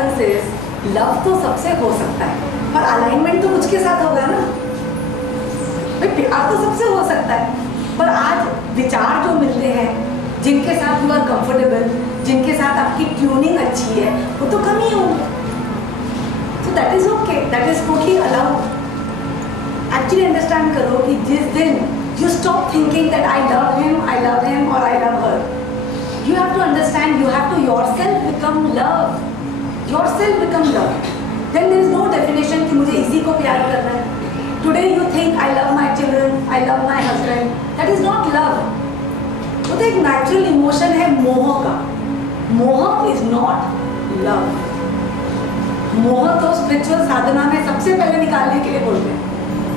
Happens is, love तो सबसे हो सकता है, पर अलाइनमेंट तो कुछ के साथ होगा ना। भाई प्यार तो सबसे हो सकता है, पर आज विचार जो मिलते हैं, जिनके साथ यू आर कंफर्टेबल, जिनके साथ आपकी ट्यूनिंग अच्छी है, वो तो कम ही होंगे। तो that is okay, that is totally allowed. Actually understand करो कि जिस दिन you stop thinking that I love him और I love her, you have to understand, you have to yourself become love, yourself become love. Then there is no definition कि मुझे इसी को प्यार करना है। Today you think I love my children, I love my husband, that is not love. वो तो एक natural emotion है मोह का। मोह is not love. मोह तो spiritual साधना में सबसे पहले निकालने के लिए बोलते हैं।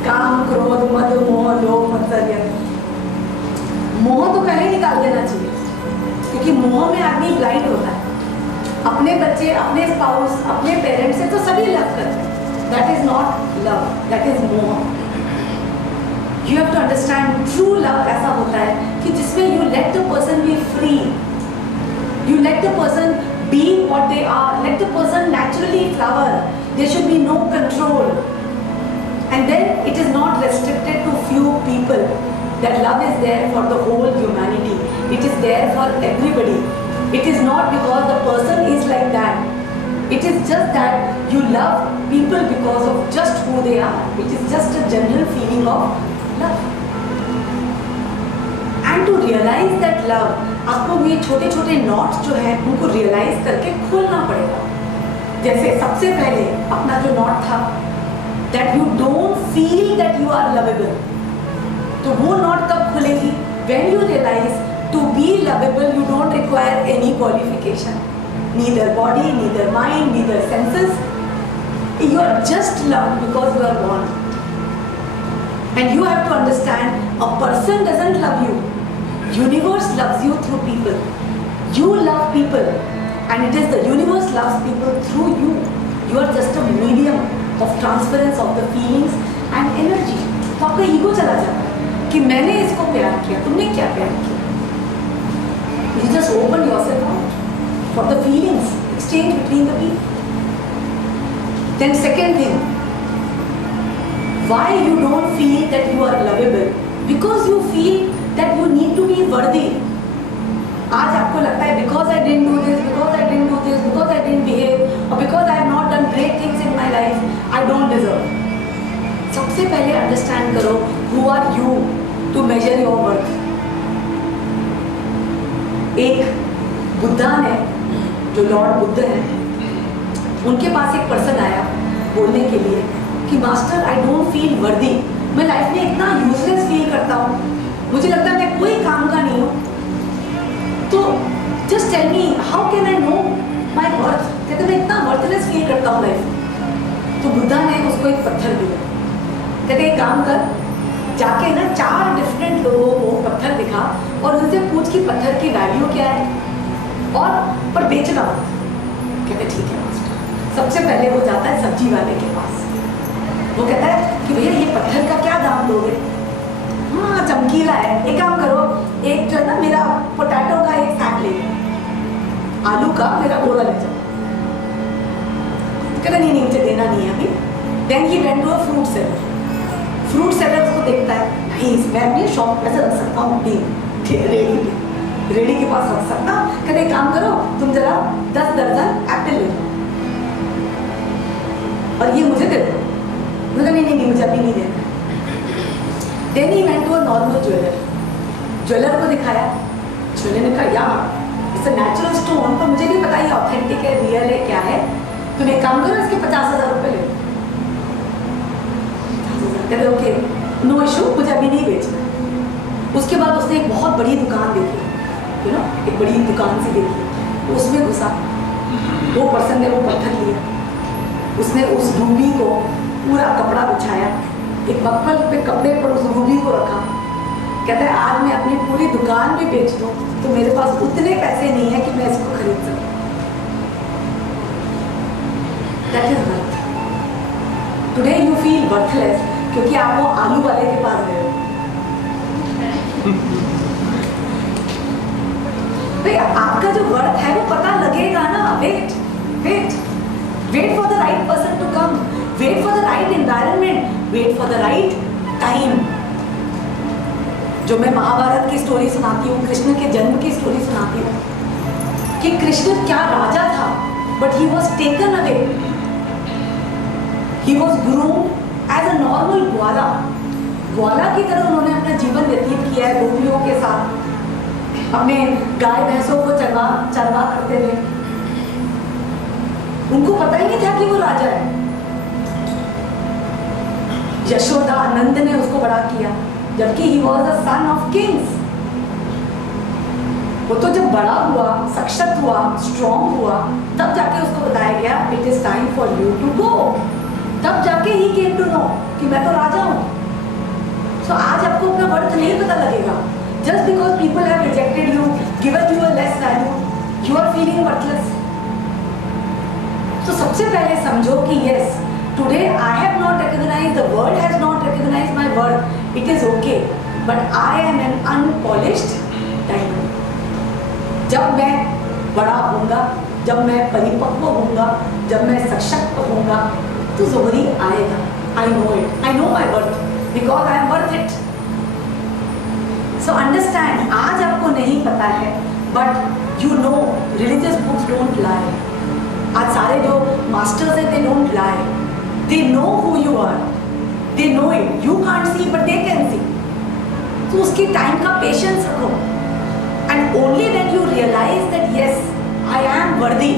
काम, क्रोध, मद, मोह, लोभ, मत्सर्य। मोह तो पहले ही निकाल देना चाहिए, क्योंकि मोह में आदमी ब्लाइंड होता है। अपने बच्चे, अपने स्पाउस, अपने पेरेंट्स से तो सभी लव करते हैं। That is not love, that is मोह। You have to understand true love ऐसा होता है कि जिसमें you let the person be free, you let the person be what they are, let the person naturally flower, there should be no control, and then it is not restricted to few people. That love is there for the whole humanity. It is there for everybody. It is not because the person is like that. It is just that you love people because of just who they are. It is just a general feeling of love. And to realize that love, आपको ये छोटे छोटे knots जो है उनको realise करके खोलना पड़ेगा। जैसे सबसे पहले अपना जो नॉट था, that you don't feel that you are lovable. तो वो नॉट कब खुलेगी? When you realize to be lovable you don't require any qualification, neither body, neither mind, neither senses. You are just loved because you are born. And you have to understand, a person doesn't love you. Universe loves you through people. You love people, and it is the universe loves people through you. You are just a medium of transference of the feelings and energy. तो आपका ego चला जाता है कि मैंने इसको प्यार किया, तुमने क्या प्यार किया? You just open yourself out for the feelings exchange between the people. Then second thing, why you don't feel that you are lovable? Because you feel that you need to be worthy. आज आपको लगता है because I didn't do this, because I didn't do this, because I didn't behave, or because I have not done great things in my life, I don't deserve. सबसे पहले understand करो who are you to measure your worth. एक बुद्धा ने, जो Lord Buddha हैं, उनके पास एक person आया बोलने के लिए कि मास्टर आई डोंट फील वर्दी, मैं लाइफ में इतना यूजलेस फील करता हूँ, मुझे लगता है मैं कोई काम का नहीं हूँ, तो just tell me how can I know my worth. कहते मैं इतना वर्थलेस फील करता हूँ लाइफ में. तो बुद्धा ने उसको एक पत्थर दिया, कहते एक काम कर, जाके ना 4 डिफरेंट लोगों को पत्थर दिखा और उनसे पूछ कि पत्थर की वैल्यू क्या है और पर बेचना मत. कहते ठीक है मास्टर. सबसे पहले वो जाता है सब्जी वाले के पास, वो कहता है कि भैया ये पत्थर का क्या दाम दोगे? हाँ चमकीला है, एक काम करो, एक जो है ना मेरा पोटैटो का एक सैक ले लो, आलू का मेरा बोरा ले जाओ. कहता नहीं मुझे देना नहीं है अभी. Then he went to a fruit seller. Fruit seller उसको देखता है, नहीं मैं अपनी शॉप पे रख सकता हूँ, रेडी के पास रख सकता हूँ. कहते एक काम करो, तुम जरा 10 दर्जन एप्पल ले लो और ये मुझे दे दो. नहीं मुझे अभी नहीं देना. Then he went to a normal jeweller. Jeweller को दिखाया, ज्वेलर ने कहा यार इट्स अ नेचुरल स्टोन, पर मुझे नहीं पता ये ऑथेंटिक है, रियल है, क्या है, तुम एक काम करो इसके 50,000 रुपये ले लो. कहते ओके नो इशू, मुझे अभी नहीं बेचना. उसके बाद उसने एक बहुत बड़ी दुकान देखी, यू नो एक बड़ी दुकान सी देखी, तो उसमें घुसा. वो पर्सन ने वो पत्थर लिया, उसने उस रूबी को पूरा कपड़ा बिछाया, एक पत्थर पे कपड़े पर उस रूबी को रखा. कहता है आज मैं अपनी पूरी दुकान भी बेच दूँ तो मेरे पास उतने पैसे नहीं है कि मैं इसको खरीद सकूँ. That is worth. Today you feel worthless क्योंकि आप वो आलू वाले के पास गए. भाई आपका जो वर्थ है वो पता लगेगा ना. Wait Wait for the right person to come. Wait for the right environment. Wait for the right time. जो मैं महाभारत की स्टोरी सुनाती हूँ, कृष्ण के जन्म की स्टोरी सुनाती हूँ कि कृष्ण क्या राजा था, but he was taken away. He was groomed as a normal ग्वाला. ग्वाला की तरह उन्होंने अपना जीवन व्यतीत किया है गोपियों के साथ, अपने गाय भैंसों को चरवा करते थे। उनको पता ही नहीं था कि वो राजा है। यशोदा नंद ने उसको बड़ा किया, जबकि he was the son of kings. वो तो जब बड़ा हुआ, सक्षम हुआ, स्ट्रॉन्ग हुआ, तब जाके उसको बताया गया it is time for you to go. तब जाके he came to know कि मैं तो राजा हूँ। So आज आपको अपना वर्थ नहीं पता लगेगा। Just because people have rejected you, given you a less value, you are feeling worthless. तो सबसे पहले समझो कि yes, today I have not recognized, the world has not recognized my worth. It is okay, but I am an unpolished diamond. जब मैं बड़ा होऊंगा, जब मैं परिपक्व होऊंगा, जब मैं सशक्त होऊंगा, तो ज़ोहरी आएगा. I know it. I know my worth because I am worth it. So understand, आज आपको नहीं पता है, but you know, religious books don't lie. आज सारे जो masters हैं, they don't lie. They know who you are. They know it. You can't see, but they can see. तो उसकी time का patience रखो. And only when you realize that yes, I am worthy,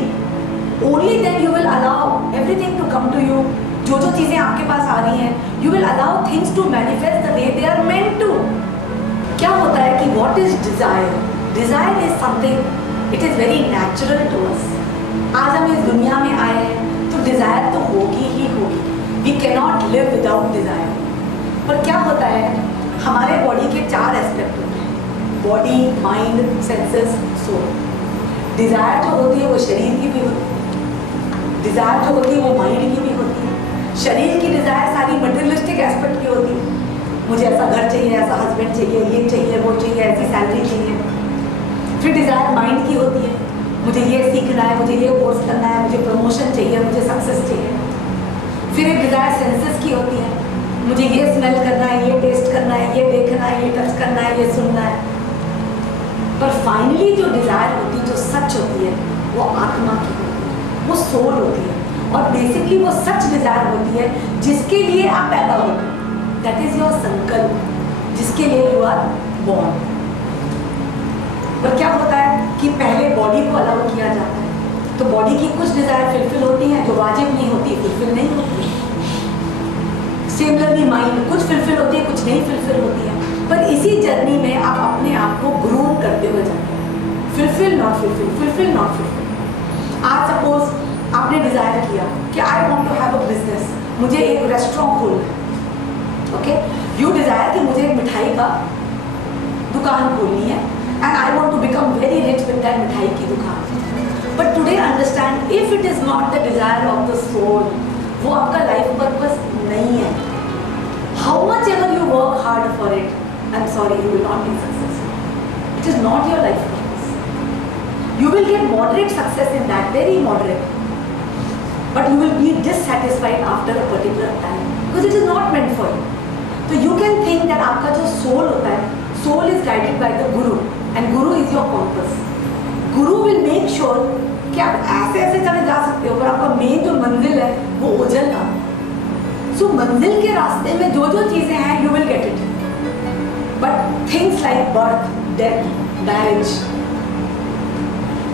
only then you will allow everything to come to you. जो चीज़ें आपके पास आ रही हैं, you will allow things to manifest the way they are meant to. क्या होता है कि what is desire? Desire is something, it is very natural to us. आज हम इस दुनिया में आए हैं, तो desire तो होगी ही होगी. We cannot live without desire. पर क्या होता है, हमारे बॉडी के 4 एस्पेक्ट होते हैं, body, mind, senses, soul. Desire जो होती है वो शरीर की भी होती है, डिज़ायर जो होती है वो माइंड की भी होती है. शरीर की डिज़ायर सारी मटेरियलिस्टिक एस्पेक्ट की होती है, मुझे ऐसा घर चाहिए, ऐसा हस्बैंड चाहिए, ये चाहिए, वो चाहिए, ऐसी सैलरी चाहिए. फिर डिज़ायर माइंड की होती है, मुझे ये सीखना है, मुझे ये कोर्स करना है, मुझे प्रमोशन चाहिए, मुझे सक्सेस चाहिए. फिर एक डिज़ायर सेंसेस की होती है, मुझे ये स्मेल करना है, ये टेस्ट करना है, ये देखना है, ये टच करना है, ये सुनना है. पर फाइनली जो डिज़ायर होती है, जो सच होती है, वो आत्मा की होती है, वो सोल होती है. और बेसिकली वो सच डिज़ायर होती है जिसके लिए आप पैदा होते हो. दैट इज योर संकल्प, जिसके लिए यू आर बॉर्न. पर क्या होता है कि पहले बॉडी को अलाउ किया जाता है, तो बॉडी की कुछ डिज़ायर फुलफिल होती हैं, जो वाजिब नहीं होती, फुलफिल नहीं होती. सिमिलरली माइंड, कुछ फुलफिल होती है, कुछ नहीं फुलफिल होती है. पर इसी जर्नी में आप अपने आप को ग्रूम करते हुए जाते हैं. Fulfil not fulfil, fulfil not fulfil. आज सपोज आपने डिज़ायर किया कि I want to have a business, मुझे एक रेस्टोरेंट खोलना है. ओके, यू डिज़ायर कि मुझे एक मिठाई का दुकान खोलनी है, and I want to become very rich with that मिठाई की दुकान. But today understand, if it is not the desire of the soul, वो आपका लाइफ पर्पस नहीं है. How much ever you work hard for it, I am sorry, you will not be successful. It is not your life purpose. You will get moderate success in that, very moderate, but you will be dissatisfied after a particular time because it is not meant for you. So you can think that आपका जो soul होता है, soul is guided by the guru and guru is your compass. Guru will make sure कि आप ऐसे ऐसे चले जा सकते हो, पर आपका मेन जो मंजिल है वो ओझल ना. So मंजिल के रास्ते में जो जो चीज़ें हैं, you will get it. But things like birth, death, marriage,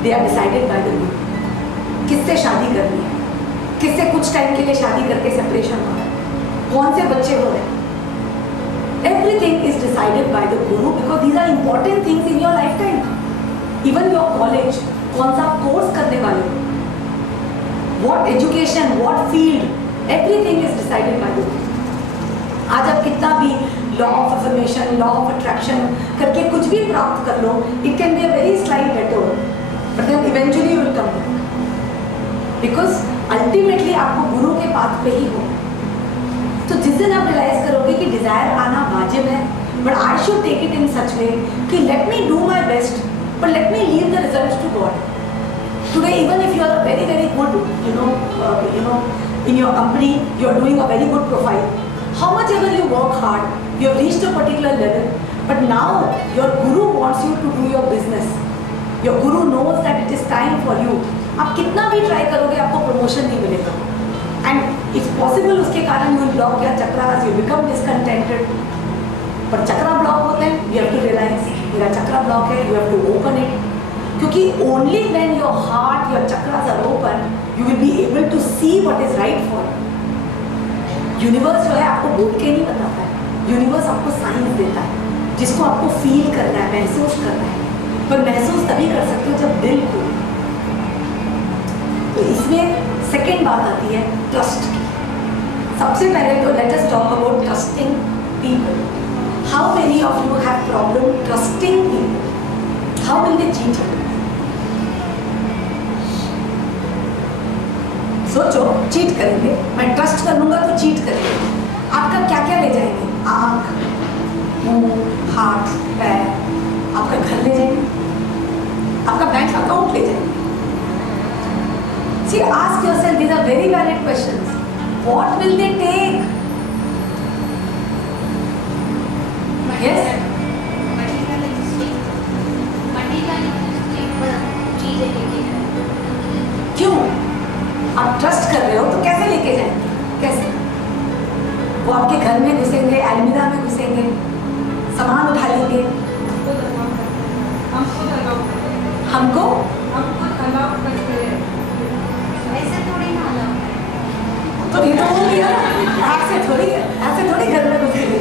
they are decided by the guru. किससे शादी करनी है, किससे कुछ टाइम के लिए शादी करके सेपरेशन होना है, कौन से बच्चे हो रहे हैं, everything is decided by the guru because these are important things in your lifetime. Even your college, कौन सा कोर्स करने वाले हो, what education, what field, everything is decided by the guru. आज आप कितना भी law of affirmation, law of attraction करके कुछ भी प्राप्त कर लो, it can be a very slight detour, but then eventually you will come back. Because ultimately आपको गुरु के पाथ पे ही हो. तो जिस दिन आप रियलाइज करोगे कि डिज़ायर आना वाजिब है, but I should take it in such way कि let me do my best, but let me leave the result to God. Today, even if you are a very, very good, in your company, you are doing a very good profile. How much ever you work hard, you have reached a particular level, but now your guru wants you to do your business. Your guru knows that it is time for you. आप कितना भी try करोगे आपको promotion नहीं मिलेगा. And it's possible उसके कारण you will block your chakras, you become discontented. पर चक्रा ब्लॉक होते हैं, you have to realize मेरा चक्रा ब्लॉक है, you have to open it. क्योंकि only when your heart, your chakras are open, you will be able to see what is right for you. Universe जो है आपको बोल के नहीं बताता है, यूनिवर्स आपको साइंस देता है, जिसको आपको फील करना है, महसूस करना है. पर महसूस तभी कर सकते हो जब दिल को. तो इसमें सेकेंड बात आती है ट्रस्ट की. सबसे पहले तो let us talk about trusting people. How many of you have problem trusting people? How will they cheat you? सोचो, चीट करेंगे, मैं ट्रस्ट कर लूंगा तो चीट करेंगे. आपका क्या क्या ले जाएंगे? आँख, मुंह, हाथ, पैर, आपका घर ले जाएंगे, आपका बैंक अकाउंट ले जाएंगे. See, ask yourself, these are very valid questions. What will they take? Yes? क्यों? आप ट्रस्ट कर रहे हो तो कैसे लेके जाएंगे? कैसे? वो आपके घर में घुसेंगे, अलमीरा में घुसेंगे, सामान उठा लेंगे. हमको तो ये तो हो गया, ऐसे थोड़ी घर में घुसेंगे.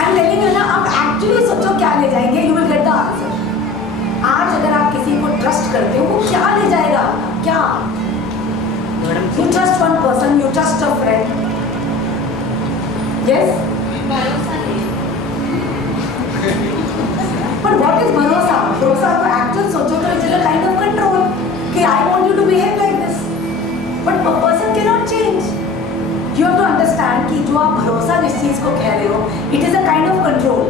I'm telling you ना, आप एक्चुअली सोचो क्या ले जाएंगे, you will get the answer. आज अगर आप किसी को ट्रस्ट करते हो, वो क्या ले जाएगा? क्या? You trust one person, you trust a friend. Yes? But what is भरोसा? भरोसा को एक्चुअल सोचो तो it is a kind of control. कि I want you to behave like this. But a person cannot change. You have to understand कि जो आप भरोसा जिस चीज को कह रहे हो, it is a kind of control.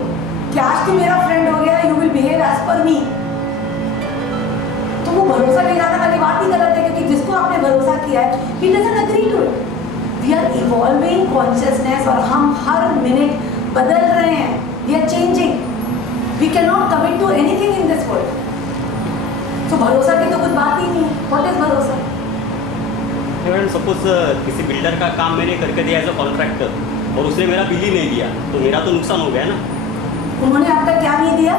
कि आज तू मेरा फ्रेंड हो गया, you will behave as per me. तो वो भरोसा ले जाने वाली बात ही गलत है, क्योंकि जिसको आपने भरोसा किया है, he doesn't agree to it. We are evolving consciousness और हम हर मिनट बदल रहे हैं. We are changing. We cannot commit to anything in this world. तो भरोसा की तो कुछ बात ही नहीं है. What is भरोसा? मैडम, सपोज किसी बिल्डर का काम मैंने करके दिया एज अ कॉन्ट्रैक्टर और उसने मेरा बिल ही नहीं दिया, तो मेरा तो नुकसान हो गया ना. उन्होंने आपका क्या नहीं दिया?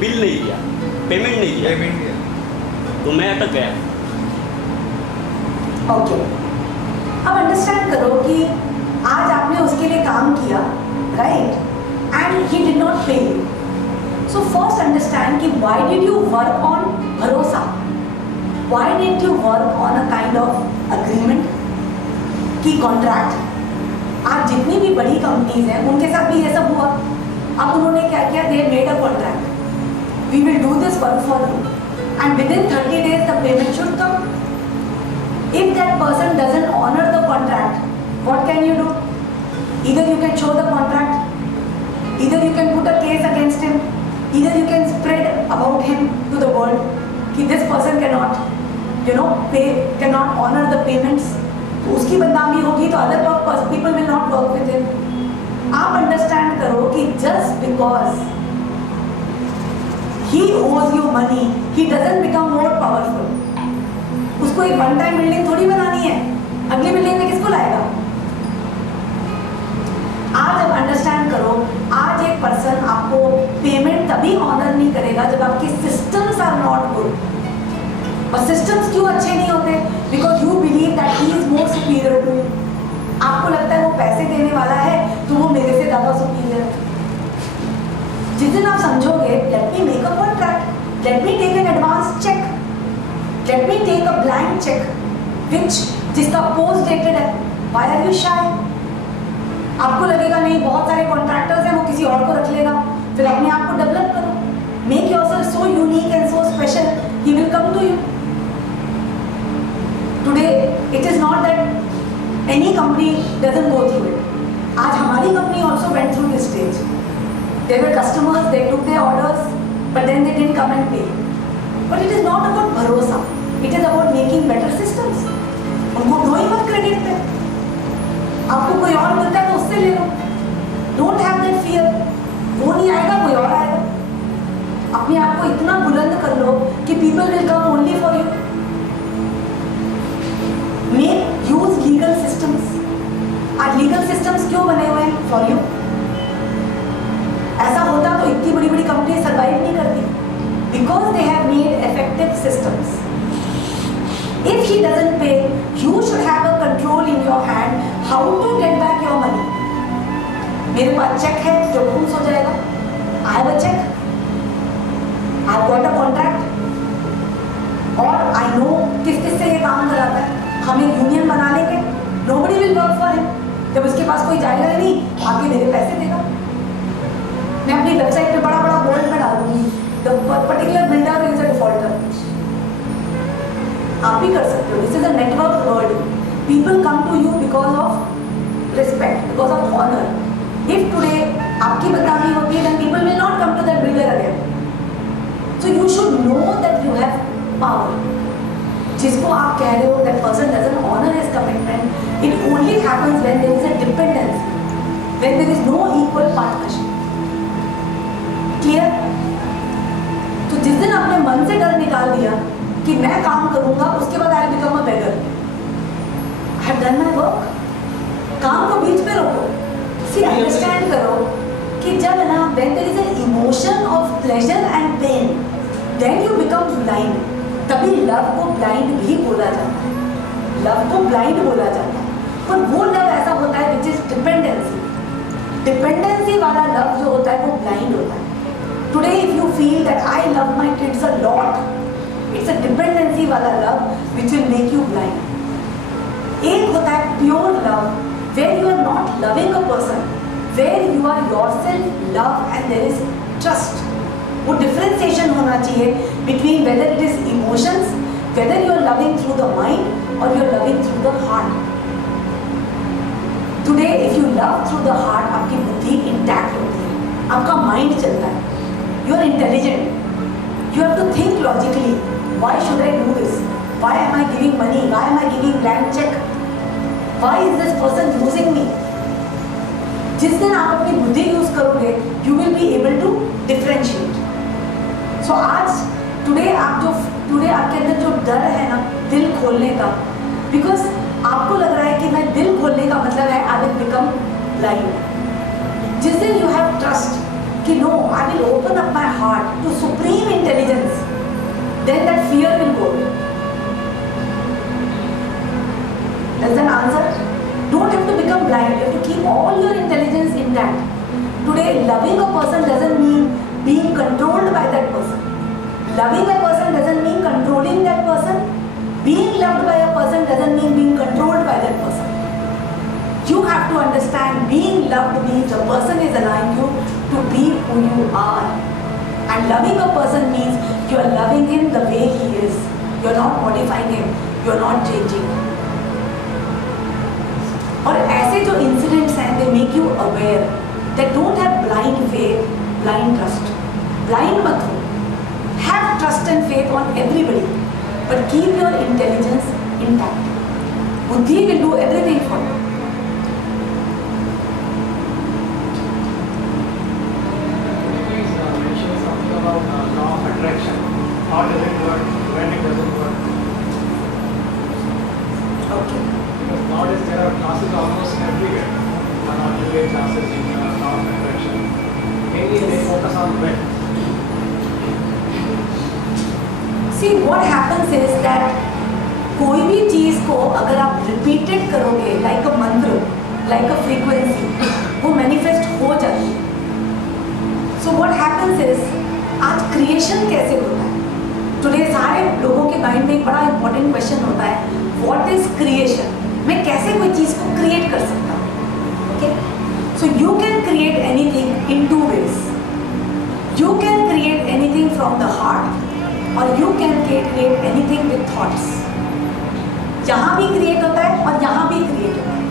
बिल नहीं दिया, पेमेंट नहीं दिया, तो मैं अटक गया. ओके, अब अंडरस्टैंड करो कि आज आपने उसके लिए काम किया, right, and he did not pay you. So first understand कि why did you work on भरोसा? Why did you work on a kind of agreement की कॉन्ट्रैक्ट? आज जितनी भी बड़ी कंपनीज हैं उनके साथ भी ये सब हुआ. अब उन्होंने क्या किया? They made a contract, we will do this work for you, and within 30 days the payment should come. If that person doesn't honor the contract, what can you do? Either you can show the contract, either you can put a case against him, either you can spread about him to the world कि this person cannot, pay, cannot honor the payments. तो उसकी बदनामी होगी, तो other people will not work with him. आप understand करो कि just because he owes you money, he doesn't become more powerful. उसको एक वन टाइम बिल्डिंग थोड़ी बनानी है, अगली बिल्डिंग में किसको लाएगा? आज अब अंडरस्टैंड करो, आज एक पर्सन आपको पेमेंट तभी ऑनर नहीं करेगा जब आपकी सिस्टम्स आर नॉट गुड. और सिस्टम्स क्यों अच्छे नहीं होते? Because you believe that he is more superior to you. आपको लगता है वो पैसे देने वाला है तो वो मेरे से ज़्यादा सुपीरियर है. जिस दिन आप समझोगे, let me make a contract, let me take an advance cheque, let me take a blank cheque जिसका पोस्ट डेटेड है, व्हाई आर यू शाय? आपको लगेगा नहीं बहुत सारे कॉन्ट्रैक्टर्स हैं, वो किसी और को रख लेगा. फिर अपने आप को डेवलप करो, make yourself so unique and so special, he will come to you. Today it is not that any company doesn't go through it. आज हमारी company also went through this stage. There were customers, they took their orders, but then they didn't come and pay. But it is not about भरोसा, it is about making better systems. उनको दो ही मत credit पे, आपको कोई और मिलता है तो उससे ले लो। डोंट हैव दैट फियर, वो नहीं आएगा कोई और आएगा। अपने आप को इतना बुलंद कर लो कि people will come only for you. Make use legal systems. आज लीगल सिस्टम्स क्यों बने हुए हैं? For you. ऐसा होता तो इतनी बड़ी बड़ी कंपनी सर्वाइव नहीं करती, because they have made effective systems. If he doesn't pay, you should have a control in your hand how to get back your money. मेरे पास चेक है जो लूज हो जाएगा। I have a check. I have got a contract. और I know किस किस से ये काम कराता है। हम एक यूनियन बना लेंगे, nobody will work for him. जब उसके पास कोई जाएगा ही नहीं, आके मेरे पैसे देगा। मैं अपनी वेबसाइट पे बड़ा बड़ा बोर्ड में डाल दूंगी, the particular builder is a defaulter. आप भी कर सकते हो। This is a network world. People come to you because of respect, because of honour. If today आपकी बदनामी होती है, then people will not come to that builder again. So you should know that you have power. जिसको आप कह रहे हो that person doesn't honour his commitment, it only happens when there is a dependency, when there is no equal partnership. Clear? तो जिस दिन आपने मन से डर निकाल दिया कि मैं काम करूंगा, उसके बाद I become a beggar, I have done my work. काम को बीच में रोको। सी अंडरस्टैंड करो कि जब ना when there is an emotion of pleasure and pain, then you become blind. तभी लव को ब्लाइंड भी बोला जाता है, लव को ब्लाइंड बोला जाता है। पर वो लव ऐसा होता है विच इज डिपेंडेंसी। डिपेंडेंसी वाला लव जो होता है वो ब्लाइंड होता है। Today if you feel that I love my kids a lot, it's a dependency वाला love which will make you blind. एक होता है pure love, where you are not loving a person, where you are yourself love and there is trust. वो differentiation होना चाहिए between whether it is emotions, whether you are loving through the mind और you are loving through the heart. Today if you love through the heart, आपकी बुद्धि intact होती है, आपका mind चलता है, you are intelligent, you have to think logically. Why should I do this? Why am I giving money? Why am I giving blank check? Why is this person using me? जिस दिन आप अपनी बुद्धि use करोगे, you will be able to differentiate. So आज today आपके अंदर जो डर है ना दिल खोलने का, because आपको लग रहा है कि मैं दिल खोलने का मतलब है I will become blind. जिस दिन you have trust कि no, I will open up my heart to supreme intelligence, then that fear will go. Does that answer? Don't have to become blind. You have to keep all your intelligence intact. Today, loving a person doesn't mean being controlled by that person. Loving a person doesn't mean controlling that person. Being loved by a person doesn't mean being controlled by that person. You have to understand being loved means the person is allowing you to be who you are. And loving a person means you are loving him the way he is. You are not modifying him. You are not changing him. और ऐसे जो incidents हैं, they make you aware that don't have blind faith, blind trust. Blind मत हो. Have trust and faith on everybody, but keep your intelligence intact. बुद्धि will do everything for you. Law of attraction. How does it work? When it doesn't work? Okay. Because nowadays there are classes almost everywhere. Non-dual classes in law of attraction. Mainly they focus on when. See, what happens is that कोई भी चीज़ को अगर आप repeated करोगे like अ मंत्र, like a frequency, वो manifest हो जाती है। सो व्हाट हैपेंस इज, आज क्रिएशन कैसे होता है? टुडे सारे लोगों के माइंड में एक बड़ा इंपॉर्टेंट क्वेश्चन होता है, व्हाट इज क्रिएशन? मैं कैसे कोई चीज़ को क्रिएट कर सकता हूँ? Okay, so you can create anything in two ways. You can create anything from the heart और you can create anything with thoughts. यहाँ भी क्रिएट होता है और यहाँ भी क्रिएट होता है,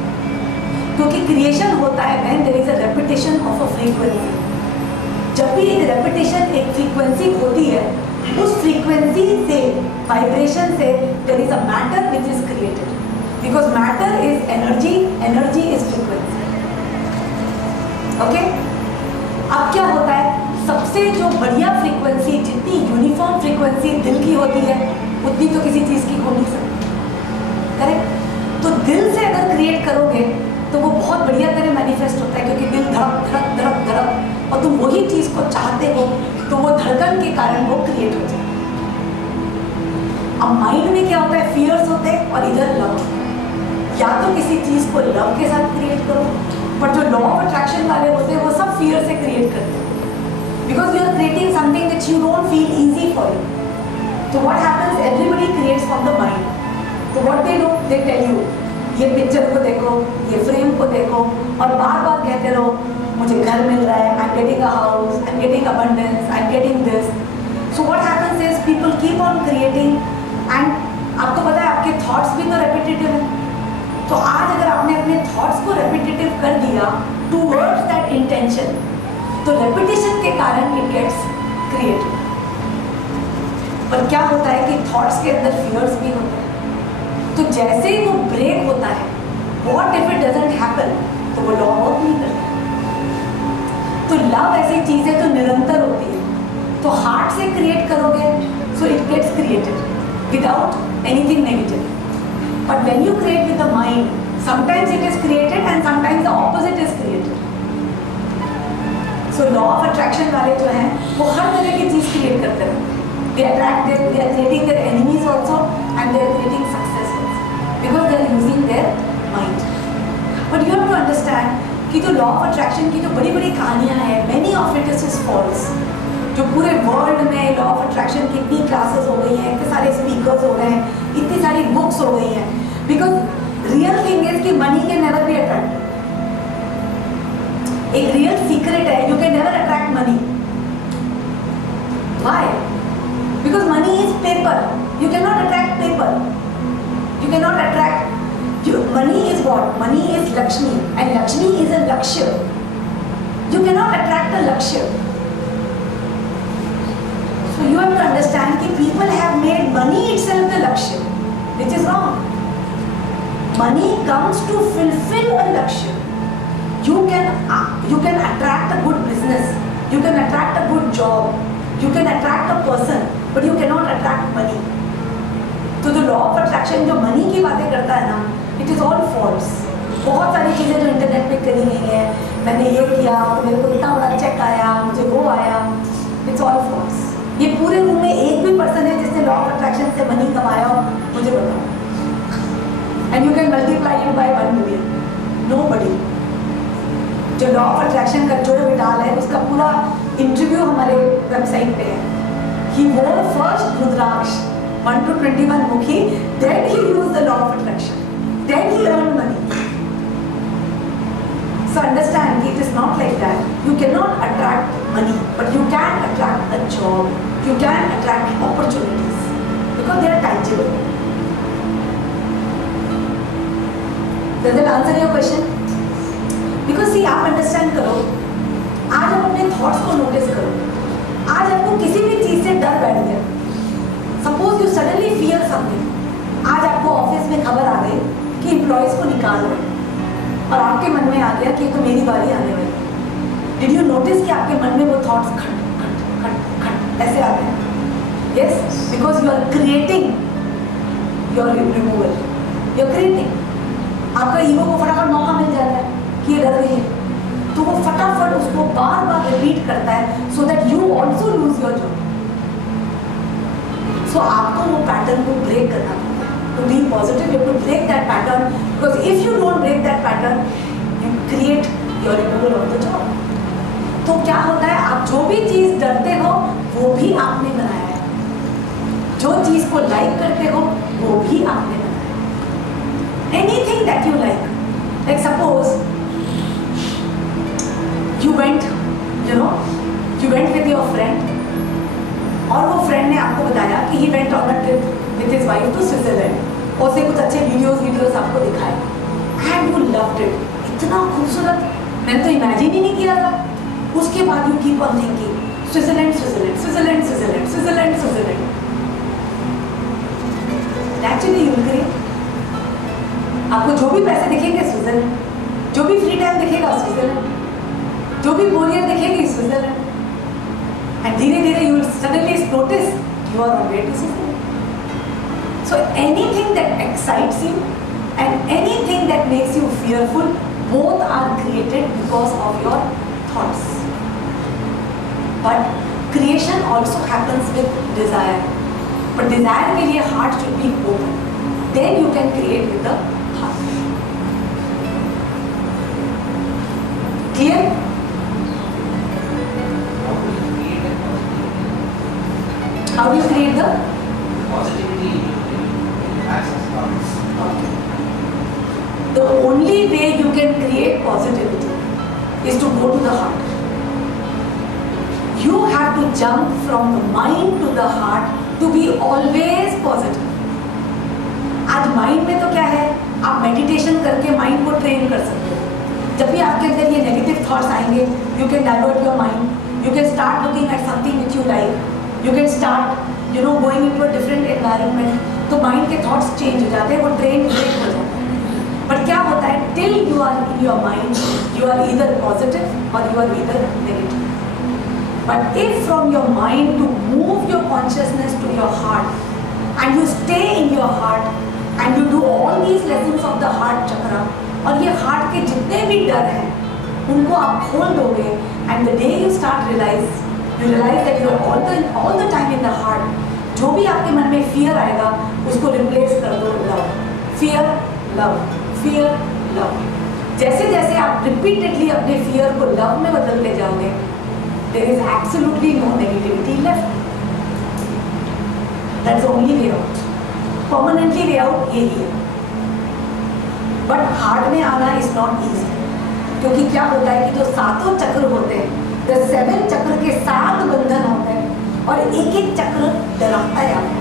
क्योंकि क्रिएशन होता है when there is a repetition of a frequency. जब भी एक रेपिटेशन, एक फ्रीक्वेंसी होती है, उस फ्रीक्वेंसी से, वाइब्रेशन से, there is a matter which is created, because matter is energy, energy is frequency. Okay, अब क्या होता है, सबसे जो बढ़िया फ्रीक्वेंसी, जितनी यूनिफॉर्म फ्रीक्वेंसी दिल की होती है, उतनी तो किसी चीज की हो नहीं सकती, करेक्ट? तो दिल से अगर क्रिएट करोगे तो वो बहुत बढ़िया तरह मैनिफेस्ट होता है, क्योंकि दिल धड़क धड़क धड़क धड़क, और तुम वही चीज को चाहते हो, तो वो धड़कन के कारण वो क्रिएट हो जाए। अब माइंड में क्या होता है, फियर्स होते हैं और इधर लव। या तो किसी चीज को लव के साथ क्रिएट करो, पर जो लॉ ऑफ अट्रैक्शन वाले होते हैं वो सब फियर से क्रिएट करते हैं, because you are creating something which you don't feel easy for you. तो what happens, everybody creates from the mind. तो what they do, they tell you, ये पिक्चर को देखो, ये फ्रेम को देखो, और बार बार कहते रहो मुझे घर मिल रहा है, I am getting a house, I am getting abundance, I am getting this. So what happens is people keep on creating, and आपको पता है आपके थॉट्स भी तो रेपिटेटिव हैं। तो आज अगर आपने अपने थॉट्स को रेपिटेटिव कर दिया टूवर्ड्स दैट इंटेंशन, तो रेपिटेशन के कारण इट गेट्स क्रिएटेड। पर क्या होता है कि थॉट्स के अंदर फियर्स भी होते हैं, तो जैसे ही वो ब्रेक होता है, what if it doesn't happen, तो वो लॉ वर्क नहीं करता। तो लव ऐसी चीज है जो निरंतर होती है, तो हार्ट से क्रिएट करोगे so it gets created without anything negative. But when you create with the mind, sometimes it is created and sometimes the opposite is created. So law of attraction वाले जो हैं वो हर तरह की चीज क्रिएट करते हैं। They attract them, they are creating their enemies also, and they are creating successes because they are using their mind. But you have to understand कि जो law of attraction की जो बड़ी बड़ी कहानियाँ हैं, many of it is false. जो पूरे वर्ल्ड में law of attraction की इतनी क्लासेस हो गई हैं, इतने सारे स्पीकर्स हो गए हैं, इतनी सारी बुक्स हो गई हैं, because real thing is कि money can never be attracted. एक real secret है, you can never attract money. Why? Because money is paper. You cannot attract paper. You cannot attract. Money is what? Money is Lakshmi, and Lakshmi is a Lakshya. You cannot attract a Lakshya. So you have to understand that people have made money itself the Lakshya, which is wrong. Money comes to fulfill a Lakshya. You can attract a good business. You can attract a good job. You can attract a person, but you cannot attract money. तो जो law of attraction जो money की बातें करता है ना, it is all false. बहुत सारी चीज़ें जो इंटरनेट पे करी गई हैं, मैंने ये किया तो मेरे को इतना बड़ा चेक आया, मुझे वो आया, इट्स ऑल फॉल्स। ये पूरे रूम में एक भी पर्सन है जिसने लॉ ऑफ अट्रैक्शन से मनी कमाया हो, मुझे बताओ। And you can multiply it by 1 million, nobody. जो लॉ ऑफ अट्रैक्शन का जो विडाल है, उसका पूरा इंटरव्यू हमारे वेबसाइट पे है। He wore first Rudraksh 1 to 21 Mukhi, then he used the law of attraction, then he earned money. So understand, it is not like that. You cannot attract money, but you can attract a job. You can attract opportunities because they are tangible. Does that answer your question? Because see, आप understand करो, आज आप अपने thoughts को notice करो। आज आपको किसी भी चीज से डर बैठ गया, suppose you suddenly fear something. आज आपको ऑफिस में खबर आ गई कि एम्प्लॉयज को निकाल रहे, और आपके मन में आ गया कि तो मेरी बारी आने वाली। डिड यू नोटिस कि आपके मन में वो थॉट्स खट खट खट खट ऐसे आते हैं? Yes, because you are creating your removal, you are creating. आपका ईगो को फटाफट मौका मिल जाता है कि ये डर रही है, तो वो फटाफट उसको बार बार रिपीट करता है, so that you also lose your job. So आपको वो पैटर्न को ब्रेक करना पड़ता है। To be positive you have to break that pattern, because if you don't break that pattern you create your removal of the job. तो क्या होता है, आप जो भी चीज डरते हो वो भी आपने बनाया है, जो चीज को लाइक करते हो वो भी आपने बनाया है। Anything that you like, like suppose you went with your friend, और वो फ्रेंड ने आपको बताया कि he went on a trip with his wife to Switzerland, और उसने कुछ अच्छे वीडियोस आपको दिखाए, and you loved it। इतना खूबसूरत, मैंने तो इमेजिन ही नहीं किया था। उसके बाद you keep on thinking Switzerland Switzerland Switzerland Switzerland Switzerland Switzerland, naturally you will create. आपको जो भी पैसे दिखेंगे स्विट्जरलैंड, जो भी फ्री टाइम दिखेगा स्विट्जरलैंड, जो भी बोरियत दिखेगी स्विट्जरलैंड, एंड धीरे धीरे you will suddenly notice you are on way to Switzerland. So anything that excites you and anything that makes you fearful, both are created because of your thoughts. But creation also happens with desire. But desire के लिए heart should be open. Then you can create with the heart. Clear? How do you create the positivity? The only way you can create positivity is to go to the heart. You have to jump from the mind to the heart to be always positive. आज mind में तो क्या है, आप meditation करके mind को train कर सकते हो। जब भी आपके अंदर ये नेगेटिव थॉट्स आएंगे, you can divert your mind, you can start looking at something which you like, you can start going into a different environment, तो माइंड के थॉट्स चेंज हो जाते हैं, वो ट्रेन हो जाते हैं। बट क्या होता है, till you are in your mind you are either positive और you are either negative. But if from your mind to move your consciousness to your heart and you stay in your heart and you do all these lessons of the heart chakra, और ये heart के जितने भी डर हैं उनको आप खोल दोगे, and the day you start you realise that you are all the time in the heart. जो भी आपके मन में फियर आएगा उसको रिप्लेस कर दो love, fear love, fear love. जैसे जैसे आप रिपीटेडली अपने फियर को लव में बदलते जाओगे, there is absolutely no negativity left. That's only way out, permanently way out यही है। बट हार्ट में आना इज नॉट ईजी, क्योंकि क्या होता है कि जो सातों चक्र होते हैं, द 7 चक्र के 7 बंधन होते हैं, और एक एक चक्र डराता है आपको।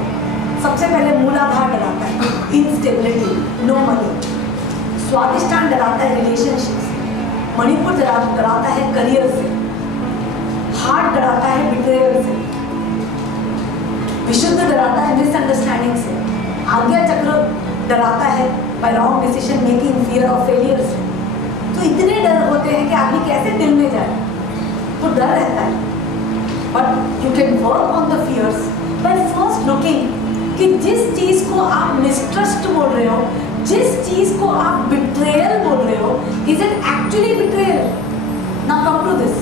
सबसे पहले मूलाधार डराता है इंस्टेबिलिटी, नो मनी। स्वादिष्टान डराता है रिलेशनशिप से, मणिपुर डराता है करियर से, हार्ट डराता है बिट्रेयल से, विशुद्ध डराता है मिसअंडरस्टैंडिंग से, आज्ञा चक्र डराता है by wrong decision making, fear of failure से। तो इतने डर होते हैं कि आदमी कैसे दिल में जाए, तो डर रहता है। But you can work on the fears by first looking कि जिस चीज को आप मिसट्रस्ट बोल रहे हो, जिस चीज को आप बिट्रेयल बोल रहे हो, is it actually betrayal? Now come to this.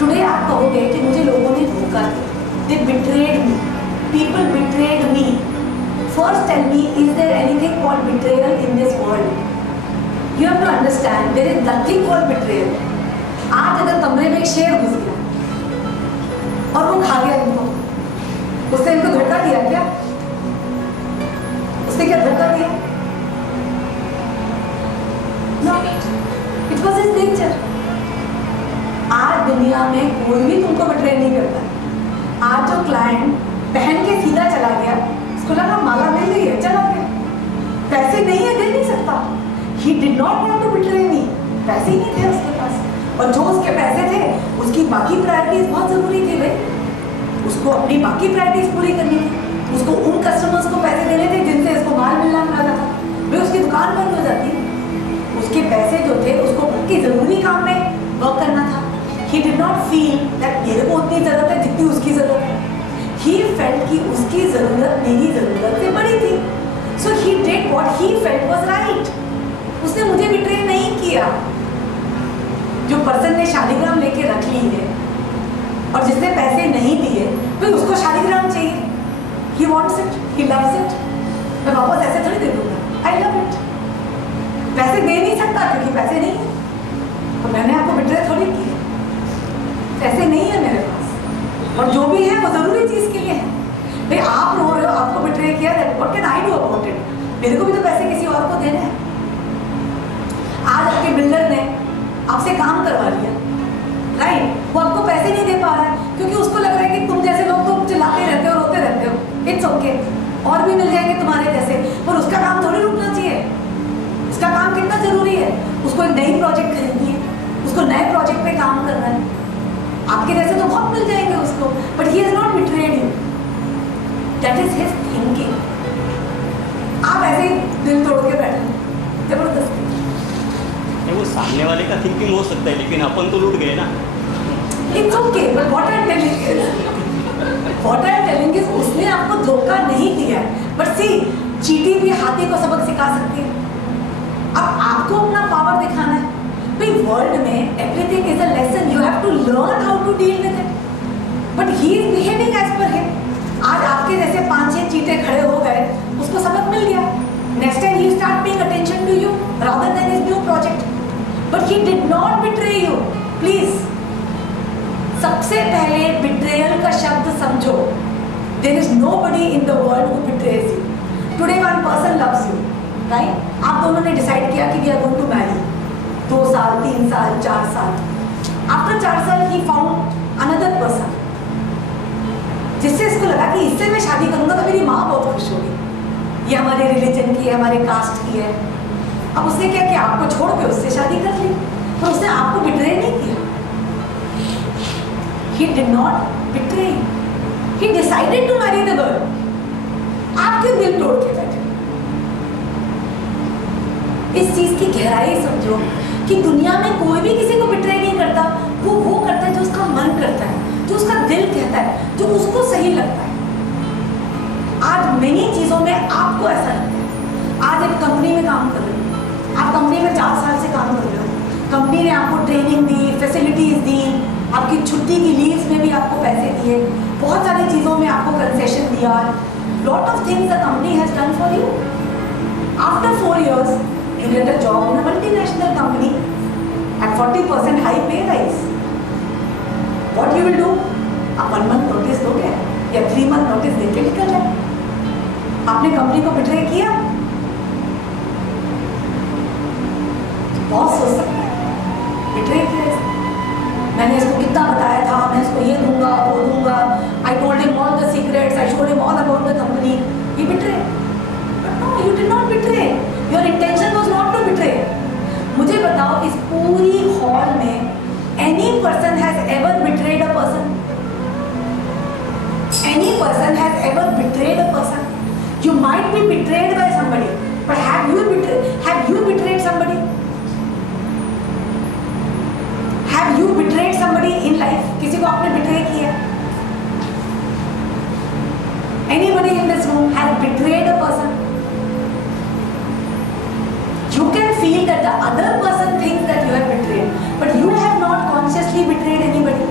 Today आप कहोगे कि मुझे लोगों ने धोखा दिया, they betrayed me, people betrayed me. First tell me, is there anything called betrayal in this world? You have to understand there is nothing called betrayal. आज अगर कमरे में एक शेर घुस गया और वो खा गया इनको, उसने इनको धोखा दिया क्या? उसने क्या धोखा दिया? No, it was his nature. आज दुनिया में कोई भी तुमको बिट्रे नहीं करता। आज जो क्लाइंट पहन के सीधा चला गया, उसको लगा माला मिल गई है, चला गया, पैसे नहीं है, दे नहीं सकता। He did not want to betray me, पैसे ही नहीं थे उसके पास, और जो उसके पैसे थे उसकी बाकी प्रायोरिटीज बहुत जरूरी थी भाई, उसको अपनी बाकी प्रायोरिटीज पूरी करनी थी। उसको उन कस्टमर्स को पैसे देने थे जिनसे इसको माल मिलना वाला था, भाई उसकी दुकान बंद हो जाती। उसके पैसे जो थे उसको उनकी जरूरी काम में वर्क करना था। ही डिड नॉट फील दैट मेरे को उतनी जरूरत है जितनी उसकी जरूरत है। ही फेल्ट कि उसकी जरूरत मेरी जरूरत से बड़ी थी, so he did what he felt was right. उसने मुझे बिट्रे नहीं किया। जो पर्सन ने शालिग्राम लेके रख ली है और जिसने पैसे नहीं दिए, तो उसको शालिग्राम चाहिए, he wants it, he loves it. मैं वापस ऐसे थोड़ी दे दूंगा, आई लव इट। पैसे दे नहीं सकता क्योंकि पैसे नहीं है, तो मैंने आपको बिट्रे थोड़ी की है। पैसे नहीं है मेरे पास, और जो भी है वो जरूरी चीज के लिए है। भाई आप रो रहे हो, आपको बिट्रे किया, what can I do about it? मेरे को भी तो पैसे किसी और को देने हैं। आज आपके बिल्डर ने आपसे काम करवा लिया, राइट? वो आपको पैसे नहीं दे पा रहा है क्योंकि उसको लग रहा है कि तुम जैसे लोग तो चिल्लाते रहते हो, रोते रहते हो। इट्स ओके, और भी मिल जाएंगे तुम्हारे जैसे, पर उसका काम थोड़ी रुकना चाहिए। उसका काम कितना जरूरी है। उसको एक नई प्रोजेक्ट खरीदनी है, उसको नए प्रोजेक्ट पे काम करना है, आपके जैसे तो बहुत मिल जाएंगे उसको, but he has not betrayed you, that is his thinking. आप ऐसे ही दिल तोड़ के बैठे जबरदस्ती। वो सामने वाले का थिंकिंग हो सकता है, लेकिन अपन तो लूट गए ना। It's okay, but what I am telling is उसने आपको धोखा नहीं दिया है, बट सी चींटी भी हाथी को सबक सिखा सकती है। अब आपको अपना पावर दिखाना है भाई, वर्ल्ड में everything is a lesson, you have to learn how to deal with it, but he is behaving as per him. आज आपके जैसे 5-6 चींटे खड़े हो गए, उसको सबक मिल गया, next time he start paying attention to you rather than his new project, but he did not betray you. Please सबसे पहले बिट्रेयल का शब्द समझो, there is nobody in the world who betrays you. Today one person loves you, right? आप दोनों ने decide किया कि we are going to marry, 2 साल 3 साल 4 साल, आफ्टर 4 साल ही फाउंड अनदर पर्सन, जिससे इसको लगा कि इससे मैं शादी करूंगा तो मेरी माँ बहुत खुश होगी, ये हमारे रिलीजन की है, हमारे कास्ट की है। अब उसने क्या किया, आपको छोड़ के उससे शादी कर ली, पर उसने आपको बिट्रे नहीं किया। He did not betray you. He decided to marry the girl. आप क्यों दिल तोड़ के बैठे? इस चीज की गहराई समझो कि दुनिया में कोई भी किसी को बिट्रे नहीं करता, वो करता है जो उसका मन करता है, जो उसका दिल कहता है, जो उसको सही लगता है। आज मेनी चीजों में आपको ऐसा लगता है, आज एक कंपनी में काम कर रहे हो, आप कंपनी में 4 साल से काम कर रहे हो, कंपनी ने आपको ट्रेनिंग दी, फैसिलिटीज दी, आपकी छुट्टी की लीव्स में भी आपको पैसे दिए, बहुत सारी चीज़ों में आपको कंसेशन दिया, lot of things the company has done for you. After 4 years you get a job in a multinational company at 40% high pay rise. What you will do? आप 1 month नोटिस दोगे या 3 month नोटिस देके निकल जाए। आपने company को betray किया, बहुत सोच सकता है बिट्रे किया, मैंने इसको कितना बताया था, मैं इसको ये दूंगा वो दूंगा, I told him all the secrets, I showed him all about the company, he betray. But no, you did not betray, your intention was not to betray. मुझे बताओ, इस पूरी हॉल में any person has ever betrayed a person? Any person has ever betrayed a person? You might be betrayed by somebody, but have you betrayed somebody? Have you betrayed somebody in life? किसी को आपने betray किया? Anybody in this room has betrayed a person? You can feel that the other person thinks that you have betrayed, but you have not consciously betrayed anybody.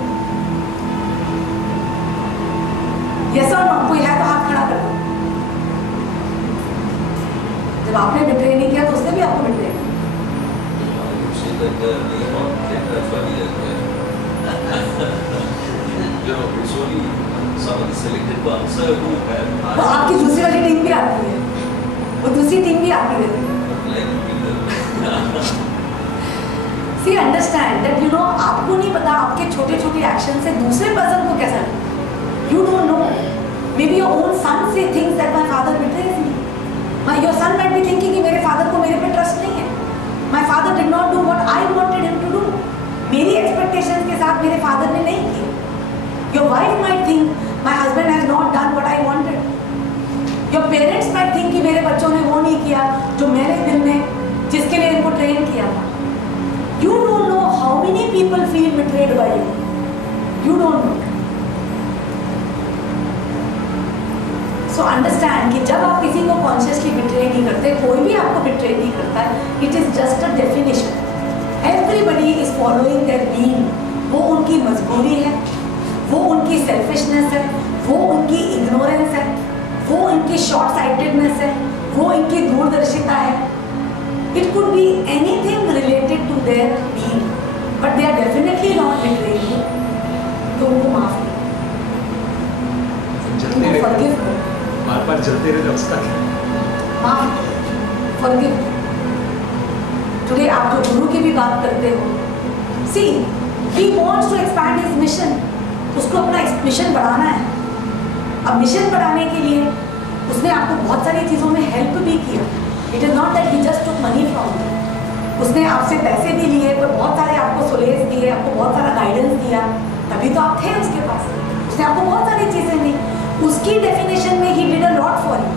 Yes or no? कोई है तो हाथ खड़ा कर दो। जब आपने betray नहीं किया तो उसने भी आपको betray किया। That we not get that funny that it's only some of the selected ones who have. तो आपकी दूसरी वाली टीम भी आती है, वो दूसरी टीम भी आती रहती है। See, understand that you know, आपको नहीं पता आपके छोटे छोटे एक्शन से दूसरे पर्सन को कैसा लगता। You don't know. Maybe your own son say things that my father betrays me. Your son might be thinking कि मेरे father को मेरे पे ट्रस्ट नहीं है। My father did not do what I wanted him to do. मेरी expectations के साथ मेरे father ने नहीं किया। Your wife might think my husband has not done what I wanted. Your parents might think कि मेरे बच्चों ने वो नहीं किया जो मेरे दिल में जिसके लिए इनको ट्रेन किया था। You don't know how many people feel betrayed by you. You don't know. So understand कि जब आप किसी को consciously betray नहीं करते, कोई भी आपको betray नहीं करता है, it is just a definition. Everybody is following their being. वो उनकी मजबूरी है, वो उनकी selfishness है, वो उनकी ignorance है, वो उनकी short sightedness है, वो इनकी दूरदर्शिता है। It could be anything related to their being, but they are definitely not betraying you. तो उनको माफ करो, उनको forgive करो। बार चलते रहे जब तक माफ forgive। टुडे आप जो गुरु की भी बात करते हो, see, he wants to expand his mission. उसको अपना मिशन बढ़ाना है। अब मिशन बढ़ाने के लिए उसने आपको बहुत सारी चीज़ों में हेल्प भी किया। It is not that he just took money from you. उसने आपसे पैसे भी लिए, पर बहुत सारे आपको सोलेस दिए, आपको बहुत सारा गाइडेंस दिया, तभी तो आप थे उसके पास। उसने आपको बहुत सारी चीजें दी। उसकी डेफिनेशन में he did a lot for you,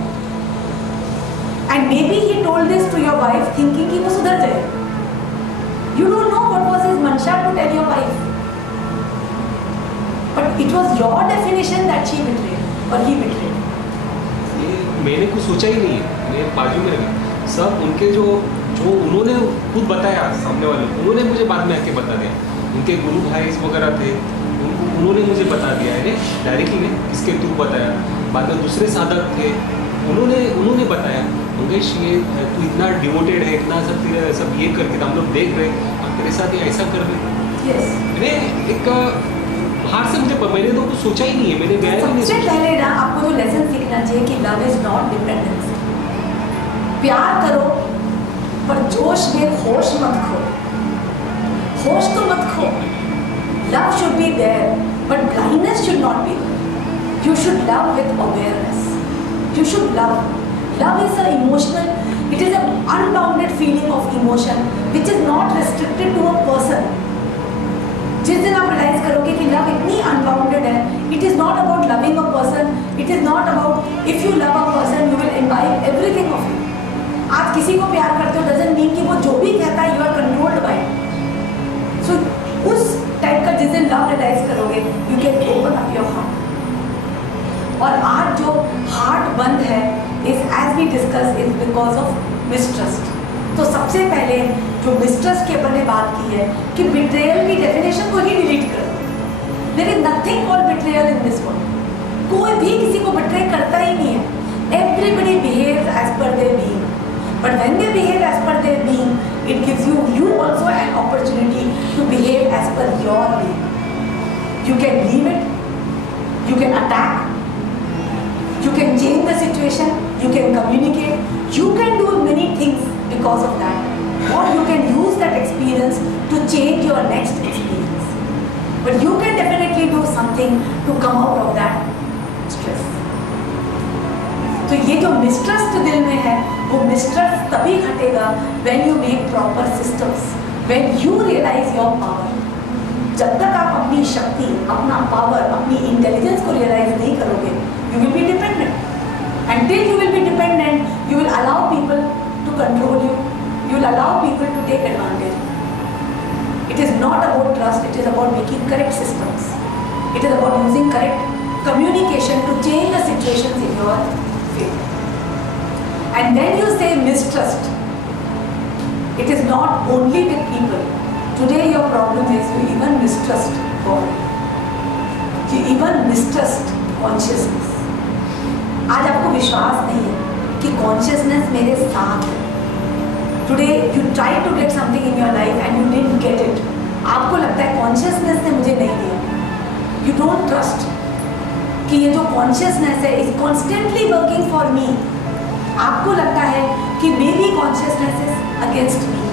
and maybe he told this to your wife thinking कि वो सुधर जाए। You don't know what was his मंशा to tell your wife, but it was your definition that she betrayed और he betrayed. मैंने कुछ सोचा ही नहीं है, मेरे बाजू में लगे सब उनके जो उन्होंने खुद बताया सामने वाले, उन्होंने मुझे बाद में आके बता दिया। उनके गुरु भाई वगैरह थे, उन्होंने मुझे बता दिया है डायरेक्टली ने, किसके थ्रू बताया। बाद में दूसरे साधक थे, उन्होंने बताया मंगेश ये तू इतना डिवोटेड है, इतना सब तेरा सब ये करके हम लोग देख रहे अब तेरे साथ ये ऐसा कर रहे। मैंने एक बाहर से मैंने तो कुछ सोचा ही नहीं है, मैंने गया नहीं। सबसे पहले ना आपको जो लेसन सीखना चाहिए कि लव इज नॉट डिपेंडेंस। प्यार करो पर जोश में होश मत खो, होश तो मत खो। Love should be there but blindness should not be. You should love with awareness, you should love. Love is a emotional, it is a unbounded feeling of emotion which is not restricted to a person. जिस दिन आप realise करोगे कि love इतनी unbounded है, it is not about loving a person, it is not about if you love a person you will imbibe everything of you. आज किसी को प्यार करते हो डजंट मीन कि वो जो भी कहता है you are controlled by. So उस टाइप का जिस दिन लव रियलाइज करोगे you can open up your heart. और आज जो हार्ट बंद है is as we discuss is because of mistrust. तो सबसे पहले जो मिसट्रस्ट के ऊपर ने बात की है कि बिट्रेयल की डेफिनेशन को ही डिलीट करो। There is nothing called betrayal in this world. कोई भी किसी को बिट्रे करता ही नहीं है। Everybody behaves as per their being, but when they behave as per their being, it gives you also an opportunity to behave as per your being. You can leave it, you can attack, you can change the situation, you can communicate, you can do many things because of that, or you can use that experience to change your next experience. But you can definitely do something to come out of that stress. तो ये जो mistrust दिल में है वो mistrust तभी हटेगा when you make proper systems, when you realize your power. जब तक आप अपनी शक्ति, अपना पावर, अपनी इंटेलिजेंस को रियलाइज नहीं करोगे you will be dependent. Until you will be dependent, you will allow people to control you. You will allow people to take advantage. It is not about trust. It is about making correct systems. It is about using correct communication to change the situations in your favor. And then you say mistrust. It is not only with people. Today your problem is you even mistrust God. You even mistrust consciousness. आज आपको विश्वास नहीं है कि consciousness मेरे साथ है. Today you try to get something in your life and you didn't get it. आपको लगता है consciousness ने मुझे नहीं दिया. You don't trust कि ये जो consciousness है is constantly working for me. आपको लगता है कि maybe consciousness is against me.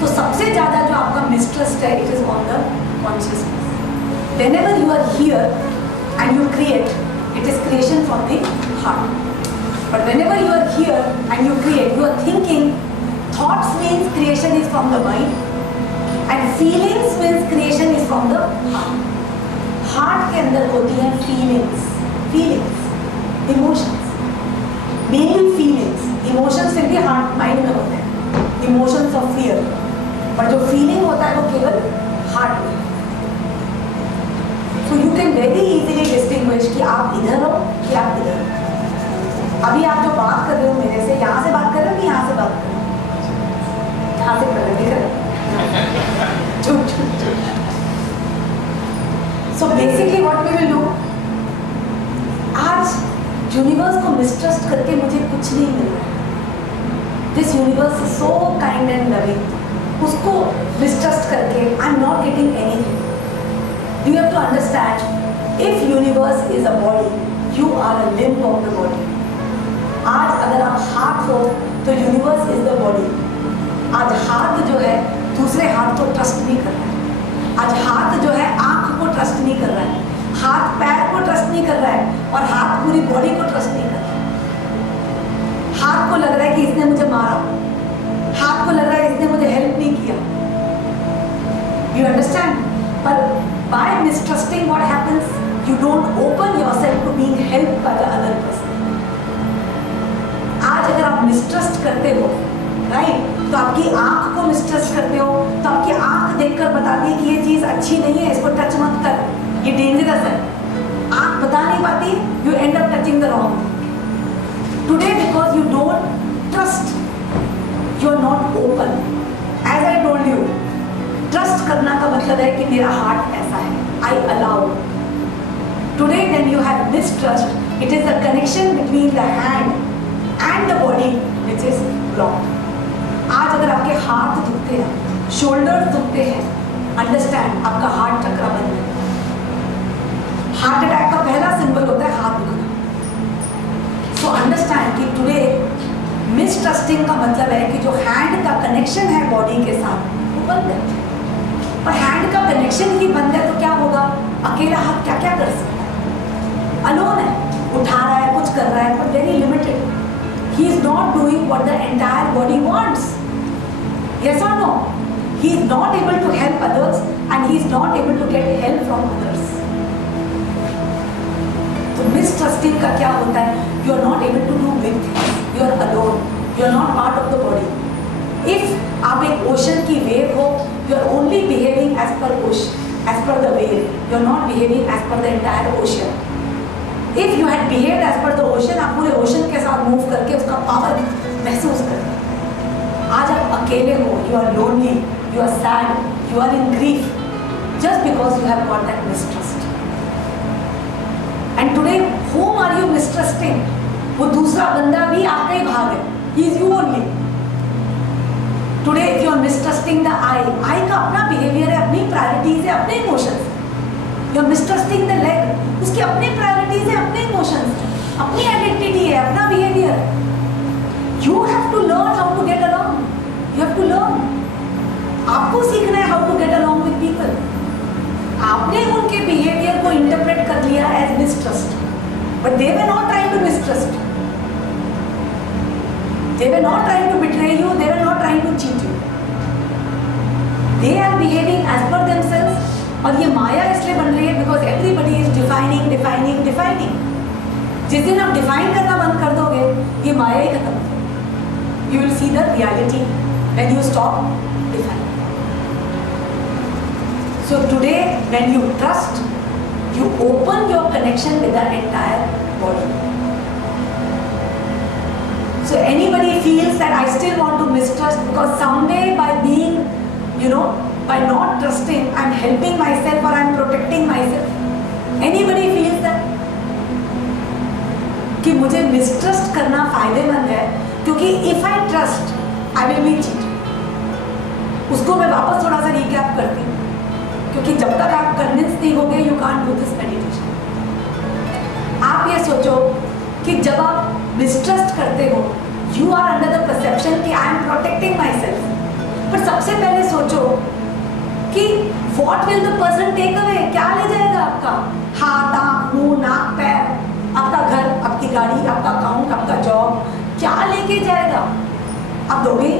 तो सबसे ज़्यादा जो आपका mistrust है it is on the consciousness. Whenever you are here and you create, it is creation from the heart. But whenever you are here and you create, you are thinking. Thoughts means creation is from the mind and feelings means creation is from the heart. Heart के अंदर होती है feelings, emotions, mainly feelings. Emotions फिर भी heart, mind में होते हैं. Emotions of fear, पर जो feeling होता है वो केवल heart में. So you can very easily distinguish कि आप इधर हो कि आप इधर हो. अभी आप जो बात कर रहे हो मेरे से, यहाँ से बात कर रहे हो कि यहाँ से बात कर रहे हो? यहाँ से कर रहे हो. झूठ. So basically what we will do, आज यूनिवर्स को मिसट्रस्ट करके मुझे कुछ नहीं मिल रहा है. This universe is so kind and loving. उसको मिसट्रस्ट करके I am not getting anything. You have to understand, if universe is a body, you are a limb of the body. आज अगर आप हाथ हो तो universe is the body. आज हाथ जो है दूसरे हाथ को ट्रस्ट नहीं कर रहा है. आज हाथ जो है आँख को ट्रस्ट नहीं कर रहा है. हाथ पैर को ट्रस्ट नहीं कर रहा है और हाथ पूरी बॉडी को ट्रस्ट नहीं कर रहा है. हाथ को लग रहा है कि इसने मुझे मारा, हाथ को लग रहा है इसने मुझे हेल्प नहीं किया, यू अंडरस्टैंड? पर by mistrusting what happens, you don't open yourself to being helped by the other person. आज अगर आप मिसट्रस्ट करते हो, राइट, तो आपकी आंख को मिसट्रस्ट करते हो, तो आपकी आंख देखकर बताती है कि ये चीज अच्छी नहीं है, इसको टच मत कर, ये डेंजरस है। आंख बता नहीं पाती, you end up touching the wrong. Today because you don't trust, you are not open. As I told you, trust करना का मतलब है कि मेरा हार्ट ऐसा है, I allow. Today when you have mistrust, it is the connection between the hand and the body which is blocked. आज अगर आपके हाथ दुखते हैं, शोल्डर दुखते हैं, अंडरस्टैंड आपका हार्ट चक्र बंद है। हार्ट अटैक का पहला सिंबल होता है हाथ दुखना। सो अंडरस्टैंड कि टुडे मिसट्रस्टिंग का मतलब है कि जो हैंड का कनेक्शन है बॉडी के साथ वो बंद है। और हैंड का कनेक्शन ही बंद है तो क्या होगा? अकेला हाथ क्या क्या कर सकता है? अलोन है, उठा रहा है, कुछ कर रहा है, पर very limited. He is not doing what the entire body wants. Yes or no? He is not able to help others and he is not able to get help from others. तो mistrusting का क्या होता है? You are not able to do big things. You are alone. You are not part of the body. If आप एक ocean की wave हो, you are only behaving as per ocean, as per the wave. You are not behaving as per the entire ocean. If you had behaved as per the ocean, आप पूरे ocean के साथ move करके उसका power महसूस करते। आज आप अकेले हो, you are lonely, you are sad, you are in grief, just because you have got that mistrust. And today, whom are you mistrusting? वो दूसरा बंदा भी आपका ही भाग है, he is you only. Today, if you are mistrusting the I का अपना behavior है, अपनी priorities है, अपने emotions। You are mistrusting the leg, उसकी अपनी प्रायोरिटीज है, अपने इमोशंस, अपनी आइडेंटिटी है, अपना बिहेवियर है। You have to learn how to get along. You have to learn. आपको सीखना है how to get along with people. आपने उनके बिहेवियर को इंटरप्रेट कर लिया as mistrust, but they were not trying to mistrust. They were not trying to betray you. They were not trying to cheat you. They are behaving as per themselves. और ये माया इसलिए बन रही है because everybody is defining defining defining. जिस दिन आप define करना बंद कर दोगे, ये माया ही खत्म हो जाएगी। You will see the reality when you stop defining. So today when you trust, you open your connection with the entire body. So anybody feels that I still want to mistrust because someway by being, you know, by not trusting, I'm helping myself or I'm protecting myself. Anybody feels that? कि मुझे mistrust करना फायदेमंद है क्योंकि if I trust, I will be cheated. उसको मैं वापस थोड़ा सा recap करती हूँ क्योंकि जब तक आप convinced नहीं होगे, you can't do this meditation. आप ये सोचो कि जब आप mistrust करते हो, you are under the perception कि I am protecting myself. पर सबसे पहले सोचो कि what will the person take away? क्या ले जाएगा आपका? हाथ, आँख, मुंह, नाक, पैर, आपका घर, आपकी गाड़ी, आपका अकाउंट, आपका जॉब, क्या लेके जाएगा? आप दोगे?